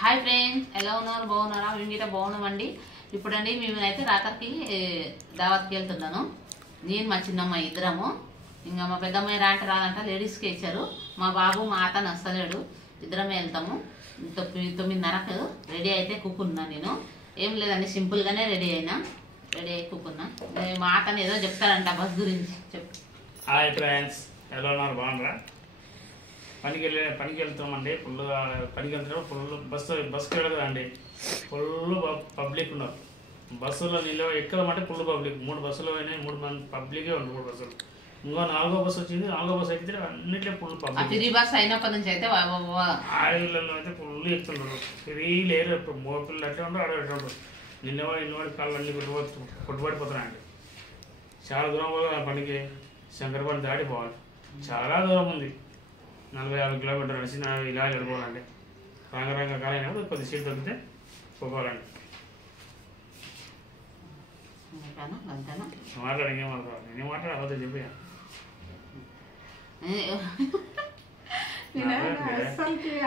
Hi friends, ఎలా ఉన్నారు? బాగున్నారా? మేము గిట్ట బాగున్నామండి. ఇప్పుడండి మేమైతే రాత్రికి దావత్కి వెళ్తున్నాను. నేను మా చిన్నమ్మ ఇద్దరము. ఇంకా మా పెద్దమ్మాయి రాదంట, లేడీస్కి ఇచ్చారు. మా బాబు మా అతను వస్తలేడు. ఇద్దరమే వెళ్తాము. 9:30కు రెడీ అయితే కూకున్నా. నేను ఏం లేదండి, సింపుల్గానే రెడీ అయినా. రెడీ అయి కూకున్నా. మా అతను ఏదో చెప్తారంట బస్ గురించి. చెప్పు. హాయ్ ఫ్రెండ్స్, ఎలా ఉన్నారు? బాగున్నారా? పనికి వెళ్తామండి. పనికి వెళ్తున్నాం. బస్కి వెళ్ళదండి. ఫుల్ పబ్లిక్ ఉన్నారు. బస్సులో ఎక్కడమంటే ఫుల్ పబ్లిక్. 3 బస్సులు అయినాయి. 3 మంది పబ్లికే ఉంది. 3 బస్సులు. ఇంకో 4వ బస్సు వచ్చింది. 4వ బస్సు ఎక్కితే అన్నిట్లో ఫుల్ పబ్లిక్. ఫ్రీ బస్ అయినప్పటి నుంచి అయితే ఆడపిల్లలు అయితే ఫుల్ ఎక్కుతున్నారు. ఫ్రీ లేరు. ఇప్పుడు మోపిల్లలు అట్లా ఉండరు, ఆడ అట్లా ఉండరు. నిన్నవాడి కాళ్ళు అన్ని కొట్టుబడిపోతున్నాయండి. చాలా దూరం పోగా పనికి శంకరపల్లి దాటిపోవాలి. చాలా దూరం ఉంది. 40-50 కిలోమీటర్లు నడిచి ఇలా వెళ్ళిపోవాలండి. రంగ కాలైనప్పుడు కొద్ది సీట్ దొరికితే పోవాలండి. మాట్లాడి ఇంకేం మాట్లాడాలి? నేను మాట్లాడవద్దు చెప్పి.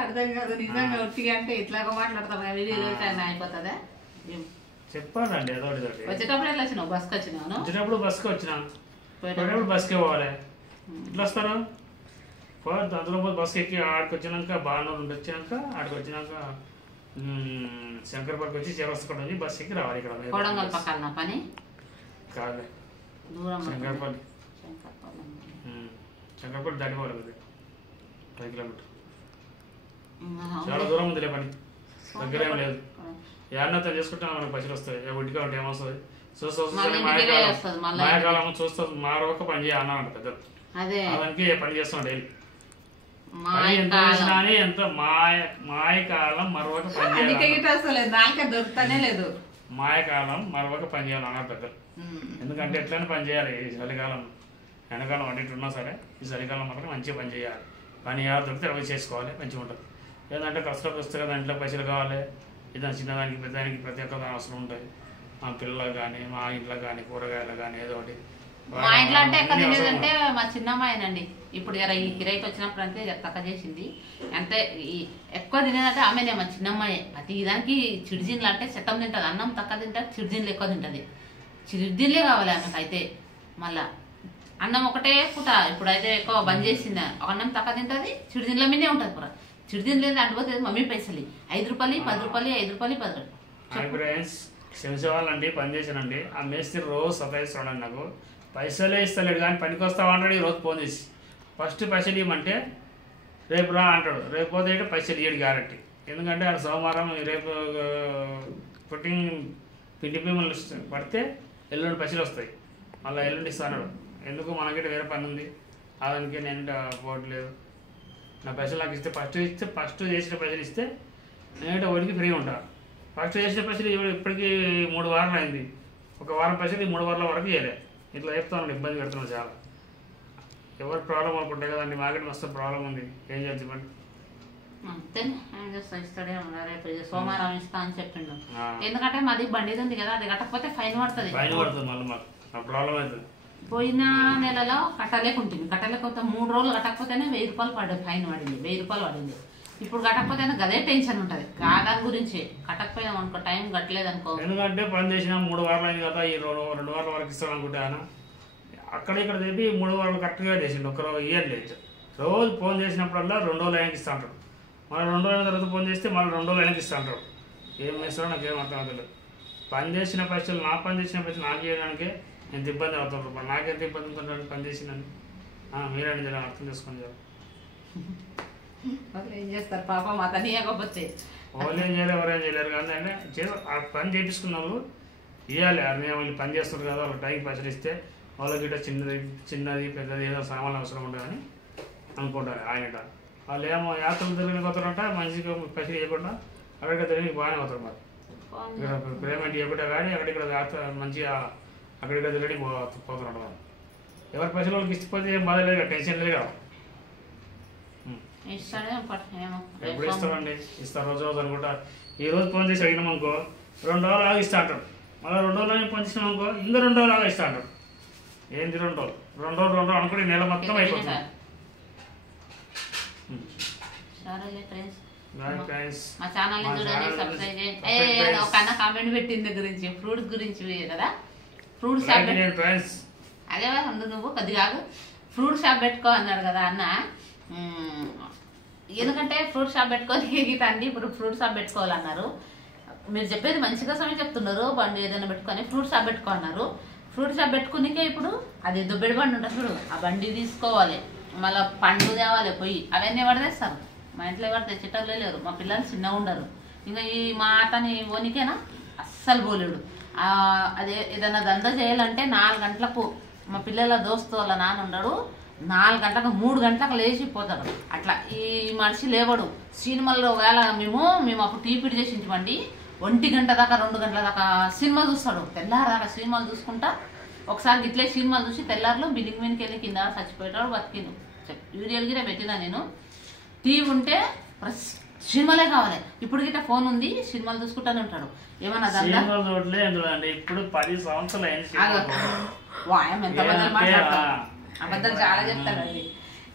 అర్థం కాదు నిజంగా. ఒట్టిగా అంటే ఇట్లాగా మాట్లాడతాం. అయిపోతుందా? చెప్పాలండి ఏదో ఒకటి. వచ్చేటప్పుడు ఎట్లా వచ్చినావు? బస్కి వచ్చినాను. వచ్చేటప్పుడు బస్కి వచ్చినాను. పోయేటప్పుడు బస్కే పోవాలి. ఇట్లా వస్తారు. అందులో బస్సు ఎక్కి ఆడికి వచ్చినాక బాణూరు నుండి వచ్చినాక ఆడికి వచ్చినాక శంకర్పల్లికి వచ్చి చివరస్తకుండా వచ్చి బస్సు ఎక్కి రావాలి. ఇక్కడ కొడంగల్ పక్కన పని కాదు, శంకర్పల్లి దాటిపోవాలి. 10 కిలోమీటర్. చాలా దూరం ఉందిలే. పని దగ్గర ఏం లేదు. యాన్నతో చేసుకుంటే మనకు పైసలు వస్తాయి. ఒడ్డుగా ఉంటే ఏమొస్తుంది? మాయకాలం చూస్తా మారొక పని చేయాలన్నమాట పెద్దలు. దానికి పని చేస్తున్నాం డైలీ. ఎంత మాయకాలం మరొక పని లేదు. మాయకాలం మరొక పని చేయాలన్నారు పెద్దలు. ఎందుకంటే ఎట్లయినా పని చేయాలి. ఈ చలికాలం ఎండాకాలం అంటే ఇట్లున్నా సరే ఈ చలికాలం మాత్రం మంచిగా పని చేయాలి. పని దొరికితే అవి చేసుకోవాలి, మంచిగా ఉంటుంది. ఏదంటే కష్టంలోకి వస్తే కదా ఇంట్లో పైసలు కావాలి. ఏదైనా చిన్నదానికి పెద్దదానికి ప్రతి ఒక్క అవసరం ఉంటుంది. మా పిల్లలకు కానీ మా ఇంట్లో కానీ కూరగాయలు కానీ ఏదో ఒకటి. మా ఇంట్లో అంటే ఎక్కడ తినేదంటే మా చిన్నమ్మాయినండి. ఇప్పుడు ఈ కిరాయికి వచ్చినప్పుడు అంటే తక్కువ చేసింది. అంటే ఎక్కువ తినేదంటే ఆమెనే, మా చిన్నమ్మాయి. ప్రతి దానికి చిడిజిన్లు అంటే శతం తింటుంది. అన్నం తక్కువ తింటుంది, చిడిజిన్లు ఎక్కువ తింటుంది. చిడిజిన్లే కావాలి ఆమెకు. అయితే మళ్ళా అన్నం ఒకటే పూట. ఇప్పుడైతే ఎక్కువ బంద్ చేసింది. అన్నం తక్కువ తింటుంది, చిడిజిన్ల మీదే ఉంటుంది. పూర చిడిజిన్లు లేదు అంటుపోతుంది. మమ్మీ పైసలు 5 రూపాయలు 10 రూపాయలు 5 రూపాయలు 10 రూపాయలు. శంసేవాళ్ళండి పని చేశానండి. ఆ మేస్త్రి రోజు సతాయిస్తున్నాడు. నాకు పైసలే ఇస్తలేడు కానీ పనికి వస్తావా అంటాడు. ఈరోజు ఫోన్ చేసి ఫస్ట్ పైసలు ఇవ్వమంటే రేపు రా అంటాడు. రేపు పోతే పైసలు ఇయ్యడు గ్యారెంటీ. ఎందుకంటే ఆడ సోమవారం రేపు పుట్టింగ్ పిండి పిమ్మలు పడితే ఎల్లుండి పైసలు వస్తాయి. మళ్ళీ ఎల్లుండి ఇస్తాడు. ఎందుకు మనకి వేరే పని ఉంది. దానికి నేను పోవట్లేదు. నా పైసలు నాకు ఇస్తే ఫస్ట్ చేసిన పైసలు ఇస్తే నేనంటే ఒకటికి ఫ్రీ ఉంటాను. ఫస్ట్ చేసిన పైసలు ఇప్పటికీ 3 వారాలు అయింది. 1 వారం పైసలు 3 వారాల వరకు చేయలే. ఇట్లా చెప్తాను, ఇబ్బంది పెడుతున్నాను చాలా. ఎవరు ప్రాబ్లం అనుకుంటే కదండి. మాకెట్ మస్తు ప్రాబ్లం ఉంది. ఏం చేయాలి చెప్పండి? ఇస్తాడే రేపు సోమవారం ఇస్తా అని చెప్పిండు. ఎందుకంటే మాది బండి ఉంది కదా, అది కట్టకపోతే ఫైన్ పడుతుంది. మళ్ళీ మాకు ప్రాబ్లం అవుతుంది. పోయిన నెలలో కట్టలేకుంటుంది. కట్టలేకపోతే 3 రోజులు కట్టకపోతేనే 1000 రూపాయలు ఫైన్ పడింది. 1000 రూపాయలు పడింది. ఇప్పుడు కట్టకపోతే గదే టెన్షన్ ఉంటుంది. దాని గురించి కట్టకపోయాం అనుకో, టైం కట్టలేదు అనుకో. ఎందుకంటే పని చేసినా 3 వారాలు అయింది కదా, ఈ 2 వారాల వరకు ఇస్తాను అనుకుంటాను. అక్కడ ఇక్కడ చెప్పి 3 వారాలు కరెక్ట్గా చేసిండు. ఒక ఇయర్ లేదు. రోజు ఫోన్ చేసినప్పుడల్లా 2 రోజులు వెనక్కి ఇస్తా అంటాడు. మళ్ళీ 2 రోజుల తర్వాత ఫోన్ చేస్తే మళ్ళీ 2 రోజులు వెనక్కి ఇస్తా అంటాడు. ఏం వేస్తాడో నాకేం అర్థం అవుతుంది. పని చేసిన పైసలు నాకు చేయడానికే ఎంత ఇబ్బంది అవుతుంటారు. నాకెంత ఇబ్బంది ఉంటుంటాడు పని చేసినని. మీరండి జర అర్థం చేసుకొని ఏం చేస్తారు పాపం అతని ఇవ్వకపోతే. వాళ్ళు ఏం చేయలేరు, ఎవరేం చేయలేరు. కానీ అంటే ఆ పని చేయించుకున్న వాళ్ళు ఇవ్వాలి. వాళ్ళు పని చేస్తారు కదా, వాళ్ళకి టైంకి పైసలు ఇస్తే వాళ్ళకి ఇట్లా చిన్నది పెద్దది ఏదో సామాన్లు అవసరం ఉండదని అనుకుంటారు. ఆయనట వాళ్ళు ఏమో యాత్రలు తిరిగి పోతారంట. మనిషికి పైసలు ఇవ్వకుండా అక్కడికి తిరిగి బాగానే అవుతారు. మరి ఇక్కడ పేమెంట్ ఇవ్వకుండా కానీ అక్కడిక్కడ మంచిగా అక్కడిక్కడ తిరిగి పోతున్నాడు. వాళ్ళు ఎవరి పైసలు వాళ్ళకి ఇచ్చిపోతే ఏం బాధ లేదు, టెన్షన్ లేదు కదా. ఎప్పుడు ఇస్తామండి? ఇస్తారు రోజు అనుకుంటా. ఈ రోజు ఫోన్ చేసి అడిగినాం అనుకో 2 రోజులు ఆగి ఇస్తా అంటాడు. మళ్ళీ 2 రోజులు ఫోన్ చేసినాం అనుకో ఇంకా 2 రోజులు ఆగా ఇస్తా అంటాడు. ఏంది 2 రోజులు అనుకుంటే నెల మొత్తం అయిపోతుంది. Bye friends. మా ఛానల్ చూడండి, సబ్స్క్రైబ్ చేయండి. ఒక అన్న కామెంట్ పెట్టింది గురించి, ఫ్రూట్స్ గురించి కదా, ఫ్రూట్ షాప్ ఫ్రెండ్స్. అదే అందు నువ్వు కొద్దిగా ఫ్రూట్ షాప్ పెట్టుకో అన్నాడు కదా అన్న. ఎందుకంటే ఫ్రూట్ షాప్ పెట్టుకొని గీత అండి ఇప్పుడు ఫ్రూట్ షాప్ పెట్టుకోవాలన్నారు. మీరు చెప్పేది మంచిగా సమయం చెప్తున్నారు. బండి ఏదైనా పెట్టుకొని ఫ్రూట్ షాప్ పెట్టుకో అన్నారు. ఫ్రూట్ షాప్ పెట్టుకునికే ఇప్పుడు అది దుబ్బెడి బండి ఉంటుంది చూడు, ఆ బండి తీసుకోవాలి, మళ్ళీ పండు తేవాలి, పొయ్యి అవన్నీ ఎవరు తెస్తారు? మా ఇంట్లో ఎవరు తెచ్చేటోళ్ళే లేరు. మా పిల్లలు చిన్నగా ఉండరు. ఇంకా ఈ మా అతని ఓనికేనా అస్సలు పోలేడు. అదే ఏదైనా దందా చేయాలంటే 4 గంటలకు మా పిల్లల దోస్తు వాళ్ళ నాన్న ఉండడు, 4 గంటలకు 3 గంటలకు లేచిపోతాడు. అట్లా ఈ మనిషి లేవడు. సినిమాల్లో ఒకవేళ మేము అప్పుడు టీపీటీ చేసి ఉంచమండి, 1 గంట దాకా 2 గంటల దాకా సినిమా చూస్తాడు. తెల్లారి దాకా సినిమాలు చూసుకుంటా. ఒకసారి ఇట్లే సినిమాలు చూసి తెల్లారులో బిల్డింగ్ మీదకి వెళ్ళి కింద చచ్చిపోయేటాడు, బతికిండు. వీడియోలు గిట్ట పెట్టినా నేను. టీవీ ఉంటే సినిమాలే కావాలి. ఇప్పుడు గిట్ట ఫోన్ ఉంది, సినిమాలు చూసుకుంటానే ఉంటాడు. ఏమన్నా ఇప్పుడు 10 సంవత్సరాలు ఎంత అబద్ధాలు మాట్లాడతాడు, అబద్ధాలు చాలా చెప్తాడు అది.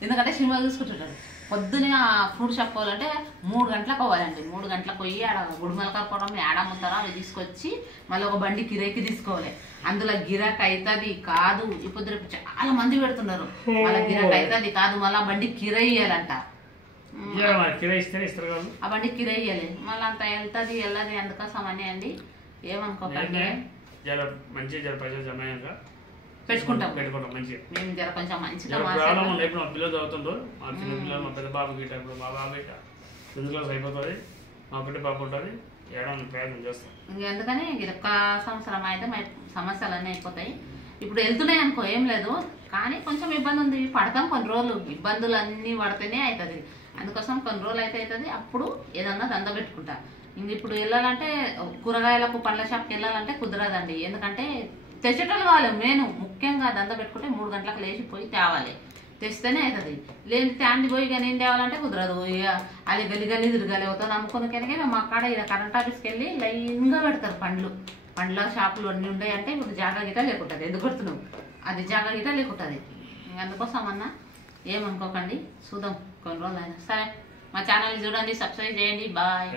ఎందుకంటే సినిమాలు చూసుకుంటుంటాడు. పొద్దునే ఆ ఫ్రూట్ షాప్ పోవాలంటే 3 గంటలకు పోవాలండి. 3 గంటలకు పోయి ఆడ గుడిమలకరపురం ఆడ అమ్ముతారో అవి తీసుకొచ్చి మళ్ళీ ఒక బండి కిరాయికి తీసుకోవాలి. అందులో గిరాక్ అవుతుంది కాదు, ఇప్పుడు రేపు చాలా మంది పెడుతున్నారు. మళ్ళీ గిరాక్ అవుతుంది కాదు, మళ్ళీ బండి కిరాయి ఇవ్వాలంట. ఆ బండి కిరాయి ఇవ్వాలి, మళ్ళీ అంత వెళ్తుంది వెళ్ళది. అందుకోసం అని అండి ఏమనుకోకండి, పెట్టుకుంటాం మంచిగా. మేము జర కొంచెం మంచిగా ఇప్పుడు మా పిల్లలు చదువుతుండ్రు, మా చిన్న పిల్లలు, మా పెద్ద బాబు గిట్ట, ఇప్పుడు మా బాబు గిట్ట 10th క్లాస్ అయిపోతుంది, మా బిడ్డ పాప ఉంటుంది, ఏడాది ప్రయత్నం చేస్తాం. అందుకని ఒక్క సంవత్సరం అయితే సమస్యలు అన్నీ అయిపోతాయి. ఇప్పుడు వెళ్తున్నాయి అనుకో ఏం లేదు, కానీ కొంచెం ఇబ్బంది ఉంది. పడతాం కొన్ని రోజులు, ఇబ్బందులు అన్నీ పడితేనే అవుతుంది. అందుకోసం కొన్ని రోజులు అయితే అవుతుంది. అప్పుడు ఏదన్నా దంద పెట్టుకుంటా. ఇంక ఇప్పుడు వెళ్ళాలంటే కూరగాయలకు పండ్ల షాప్కి వెళ్ళాలంటే కుదరదండి. ఎందుకంటే తెచ్చేటోళ్ళు కావాలి. నేను ముఖ్యంగా దంద పెట్టుకుంటే 3 గంటలకు లేచిపోయి తేవాలి, తెస్తేనే అవుతుంది. లేని తాండి పోయి ఇక నేను తేవాలంటే కుదరదు. ఇక అది గలి తిరగాలి. అవుతుంది నమ్ముకుని కనుక మా కాడ ఇక కరెంట్ ఆఫీస్కి వెళ్ళి లైన్గా పెడతారు పండ్ల షాపులు అన్నీ ఉన్నాయి. అంటే ఇప్పుడు జాగా గిట లేకుంటుంది. ఎందుకు పెడుతున్నావు, అది జాగా గిట లేకుంటుంది. అందుకోసం అన్నా ఏమనుకోకండి, చూద్దాం కొన్ని రోజులు అయినా. సరే మా ఛానల్ చూడండి, సబ్స్క్రైబ్ చేయండి. బాయ్.